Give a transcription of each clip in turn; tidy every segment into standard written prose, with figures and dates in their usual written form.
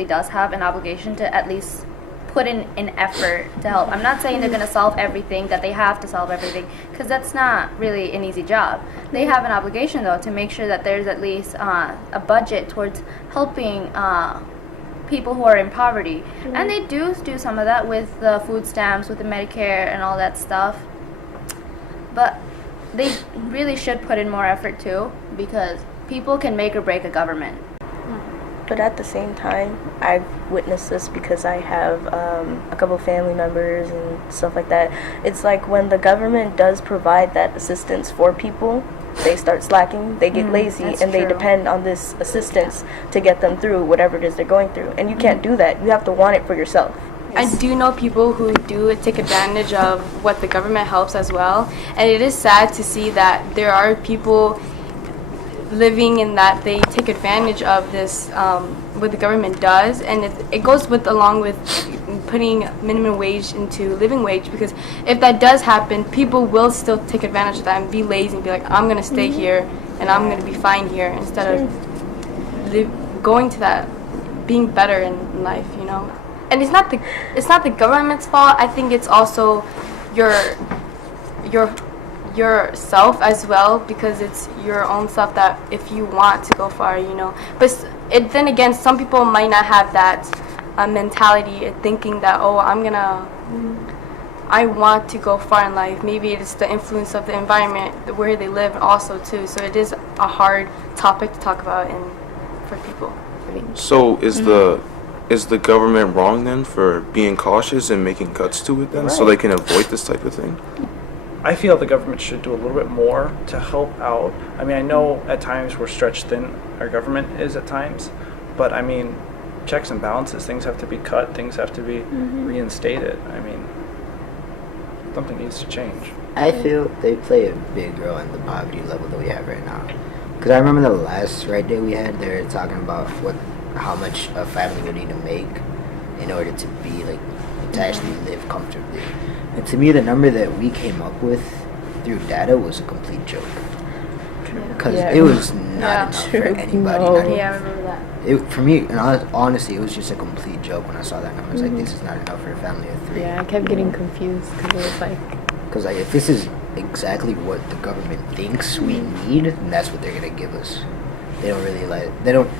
really does have an obligation to at least put in an effort to help. I'm not saying they're going to solve everything, that they have to solve everything, because that's not really an easy job. They have an obligation, though, to make sure that there's at least a budget towards helping people who are in poverty. And they do some of that with the food stamps, with the Medicare and all that stuff. But they really should put in more effort, too, because people can make or break a government. But at the same time, I've witnessed this because I have a couple family members and stuff like that. It's like when the government does provide that assistance for people, they start slacking, they get lazy, and they depend on this assistance to get them through whatever it is they're going through. And you can't do that. You have to want it for yourself. I do know people who do take advantage of what the government helps as well. And it is sad to see that there are people living in that they take advantage of this, what the government does, and it goes along with putting minimum wage into living wage, because if that does happen, people will still take advantage of that and be lazy and be like, I'm gonna stay here and I'm gonna be fine here, instead of going to that, being better in life, you know. And it's not the government's fault. I think it's also yourself as well, because it's your own self that if you want to go far, you know. But then again, some people might not have that mentality, thinking that, oh, I want to go far in life. Maybe it's the influence of the environment where they live also too. So it is a hard topic to talk about for people. So is the government wrong then for being cautious and making cuts to it then, so they can avoid this type of thing? I feel the government should do a little bit more to help out. I mean, I know at times we're stretched thin, our government is at times, but I mean, checks and balances, things have to be cut, things have to be reinstated. I mean, something needs to change. I feel they play a big role in the poverty level that we have right now. Because I remember the last Right Day we had, they were talking about how much a family would need to make in order to be like, to actually live comfortably. And to me, the number that we came up with through data was a complete joke. Because it was not enough for anybody. I remember that. For me, and honestly, it was just a complete joke when I saw that number. I was like, this is not enough for a family of 3. Yeah, I kept getting confused because it was like... Because if this is exactly what the government thinks we need, then that's what they're going to give us. They don't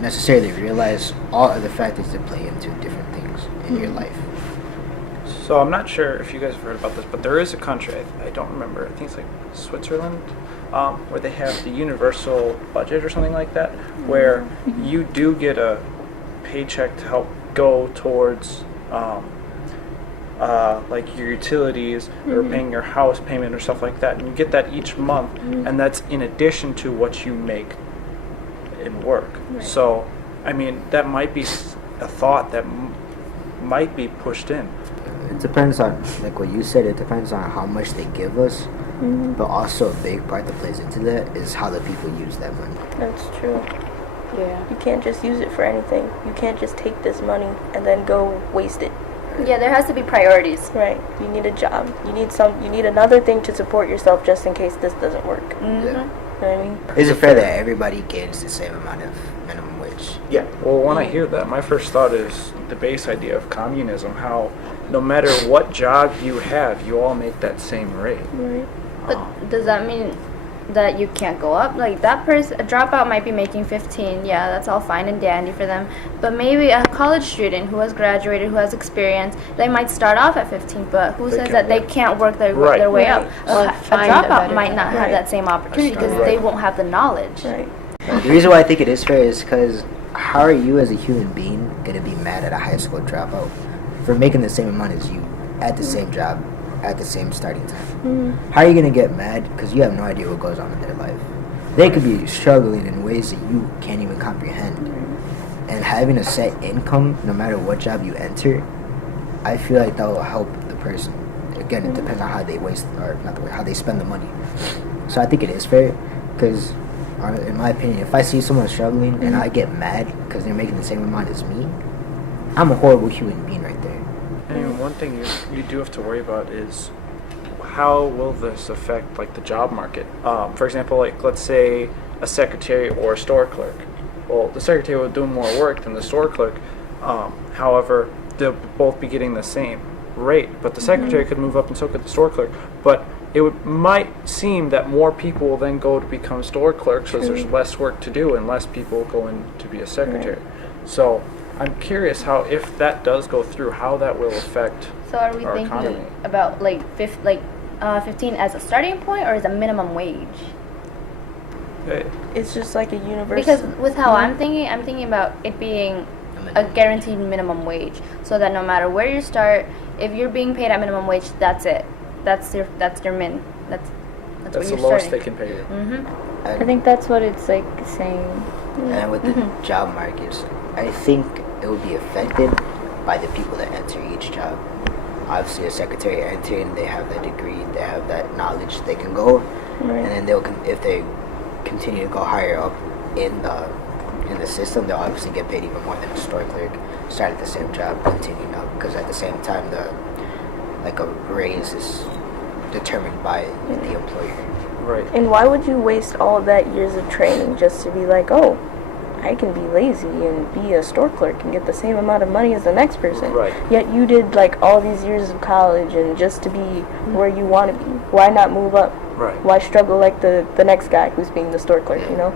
necessarily realize all of the factors that play into different things in your life. So I'm not sure if you guys have heard about this, but there is a country, I don't remember, I think it's like Switzerland, where they have the universal budget or something like that, where you do get a paycheck to help go towards like your utilities or paying your house payment or stuff like that, and you get that each month, and that's in addition to what you make in work. So, I mean, that might be a thought that might be pushed in. It depends on, like what you said, it depends on how much they give us, but also a big part that plays into that is how the people use that money. That's true. Yeah. You can't just use it for anything. You can't just take this money and then go waste it. Yeah, there has to be priorities. Right. You need a job. You need another thing to support yourself just in case this doesn't work. Yeah. You know what I mean? Is it fair that everybody gets the same amount of minimum wage? Yeah. Well, when I hear that, my first thought is the base idea of communism, how no matter what job you have, you all make that same rate. Right. But does that mean that you can't go up? Like, that person, a dropout might be making 15. Yeah, that's all fine and dandy for them. But maybe a college student who has graduated, who has experience, they might start off at 15, but who says that they can't work their way up? A dropout might not have that same opportunity because they won't have the knowledge. Right. The reason why I think it is fair is because how are you as a human being going to be mad at a high school dropout for making the same amount as you at the same job at the same starting time? How are you going to get mad because you have no idea what goes on in their life? They could be struggling in ways that you can't even comprehend. And having a set income, no matter what job you enter, I feel like that will help the person. Again, it depends on how they how they spend the money. So I think it is fair because, in my opinion, if I see someone struggling and I get mad because they're making the same amount as me, I'm a horrible human being right there. And one thing you do have to worry about is how will this affect like the job market? For example, like let's say a secretary or a store clerk. Well, the secretary will do more work than the store clerk, However, they'll both be getting the same rate, but the secretary could move up and so could the store clerk. But might seem that more people will then go to become store clerks because there's less work to do and less people go in to be a secretary. So I'm curious how, if that does go through, how that will affect So are we our thinking economy. about 15 as a starting point or as a minimum wage? It's just like a universal. Because with how I'm thinking about it being a guaranteed minimum wage, so that no matter where you start, if you're being paid at minimum wage, that's it. That's your min. That's That's what the you're lowest starting. they can pay you. Mm-hmm. I think that's what it's like saying. And with the job markets, I think it would be affected by the people that enter each job. Obviously, a secretary entering, they have that degree, they have that knowledge, they can go, and then if they continue to go higher up in the system, they'll obviously get paid even more than a store clerk. Start at the same job, continuing up, because at the same time, a raise is determined by the employer. Right. And why would you waste all of that years of training just to be like, oh, I can be lazy and be a store clerk and get the same amount of money as the next person? Right. Yet you did like all these years of college and just to be where you want to be. Why not move up? Right. Why struggle like the next guy who's being the store clerk, you know?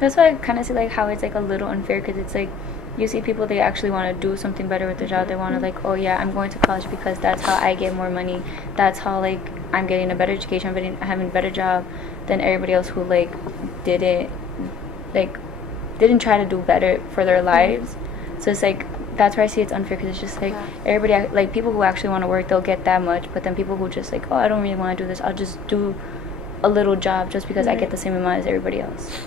That's why I kind of see like how it's like a little unfair, because it's like you see people, they actually want to do something better with their job. They want to like, oh yeah, I'm going to college because that's how I get more money. That's how like I'm getting a better education, I'm having a better job than everybody else who like didn't try to do better for their lives. So it's like that's where I see it's unfair, because it's just like everybody, like people who actually want to work, they'll get that much, but then people who just like, oh, I don't really want to do this, I'll just do a little job just because I get the same amount as everybody else.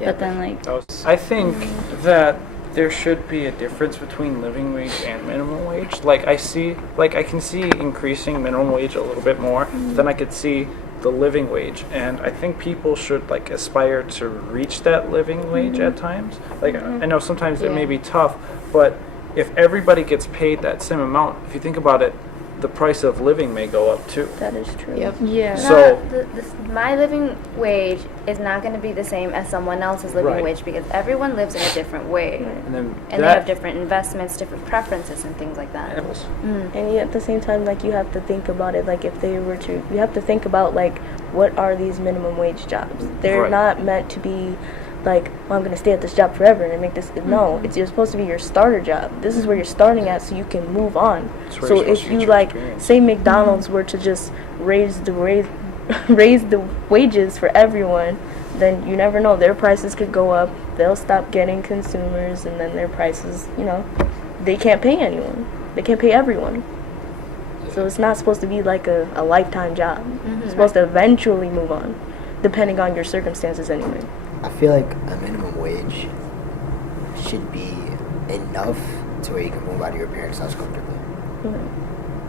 Yeah, But then like I think that there should be a difference between living wage and minimum wage. Like I can see increasing minimum wage a little bit more than I could see the living wage, and I think people should like aspire to reach that living wage at times. Like I know sometimes it may be tough, but if everybody gets paid that same amount, if you think about it, the price of living may go up too. That is true. Yep. yeah. So- My living wage is not going to be the same as someone else's living Right. wage, because everyone lives in a different way. And then And they have different investments, different preferences, and things like that. And yet at the same time, like, you have to think about it, like, if they were to, you have to think about, like, what are these minimum wage jobs? They're Right. not meant to be, like, well, I'm going to stay at this job forever and make this. No, you're supposed to be your starter job. This is where you're starting at so you can move on. It's where So you're supposed if to you, get your like, experience. say McDonald's were to just raise the wages for everyone, then you never know. Their prices could go up. They'll stop getting consumers, and then their prices, you know, they can't pay anyone. They can't pay everyone. So it's not supposed to be like a lifetime job. It's supposed to eventually move on, depending on your circumstances anyway. I feel like a minimum wage should be enough to where you can move out of your parents' house comfortably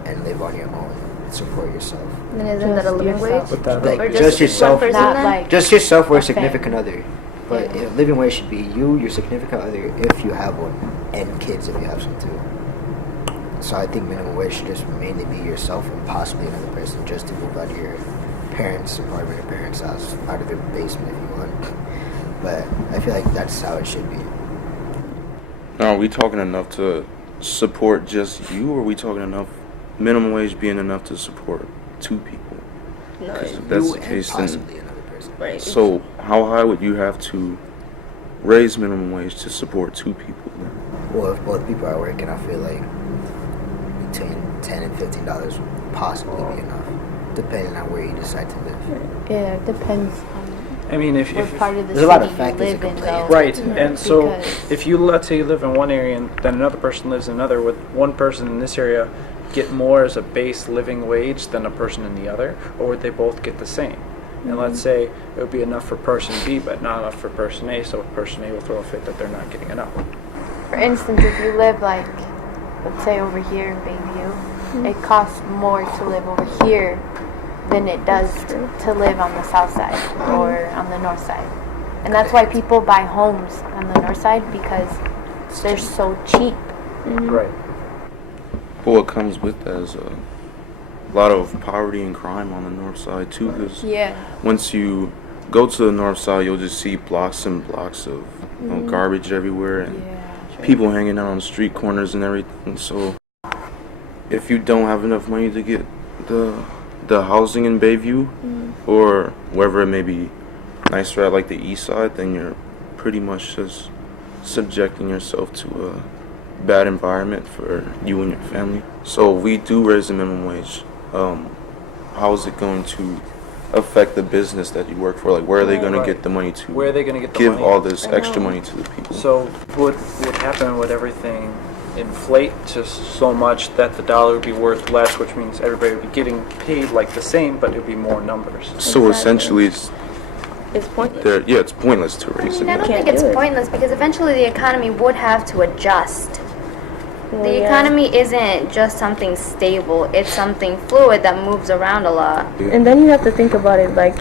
and live on your own and support yourself. Then isn't that a living yourself. wage? But that, Like Or just yourself, one person Not then? like just yourself or a a significant family. other. But living wage should be you, your significant other, if you have one, and kids if you have some too. So I think minimum wage should just mainly be yourself and possibly another person, just to move out of your parents' apartment or parents' house, out of their basement if you want. But I feel like that's how it should be. Now, are we talking enough to support just you, or are we talking enough, minimum wage being enough to support two people? No, Because if that's You the and case, possibly then another person. right. so how high would you have to raise minimum wage to support two people? Well, if both people are working, I feel like between $10 and $15 would possibly be enough, depending on where you decide to live. Yeah, it depends on I mean, if what part of the There's a lot city of you factors live that in, can play though. into right, and so Because- if you, let's say you live in one area and then another person lives in another, would one person in this area get more as a base living wage than a person in the other, or would they both get the same? And let's say it would be enough for person B but not enough for person A, so person A will throw a fit that they're not getting enough. For instance, if you live like, let's say over here in Bayview, it costs more to live over here than it does to live on the south side or on the north side. And that's why people buy homes on the north side, because they're so cheap. Right. But what comes with that is a lot of poverty and crime on the north side too, because Yeah. once you go to the north side, you'll just see blocks and blocks of garbage everywhere, and people hanging out on street corners and everything. So if you don't have enough money to get the housing in Bayview or wherever it may be nicer at like the east side, then you're pretty much just subjecting yourself to a bad environment for you and your family. So we do raise the minimum wage. How is it going to affect the business that you work for? Like, where are they going to get the money to? Where are they going to get the give money? all this extra money to the people? So would happen would everything inflate just so much that the dollar would be worth less, which means everybody would be getting paid like the same, but it would be more numbers. So essentially, it's pointless. it's pointless to raise it. I don't can't think it's do it. pointless because eventually the economy would have to adjust. Well, The yeah. economy isn't just something stable, it's something fluid that moves around a lot. And then you have to think about it like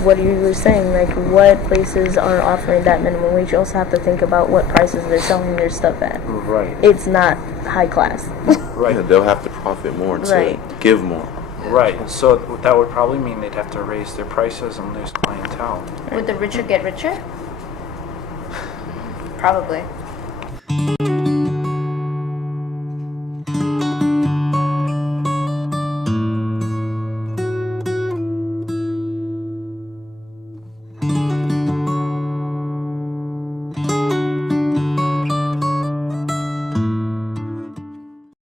what you were saying, like what places are offering that minimum wage. You also have to think about what prices they're selling their stuff at. Right. It's not high class. Right. Yeah, they'll have to profit more to Right. give more. Right. So that would probably mean they'd have to raise their prices and lose clientele. Would the richer get richer? Probably.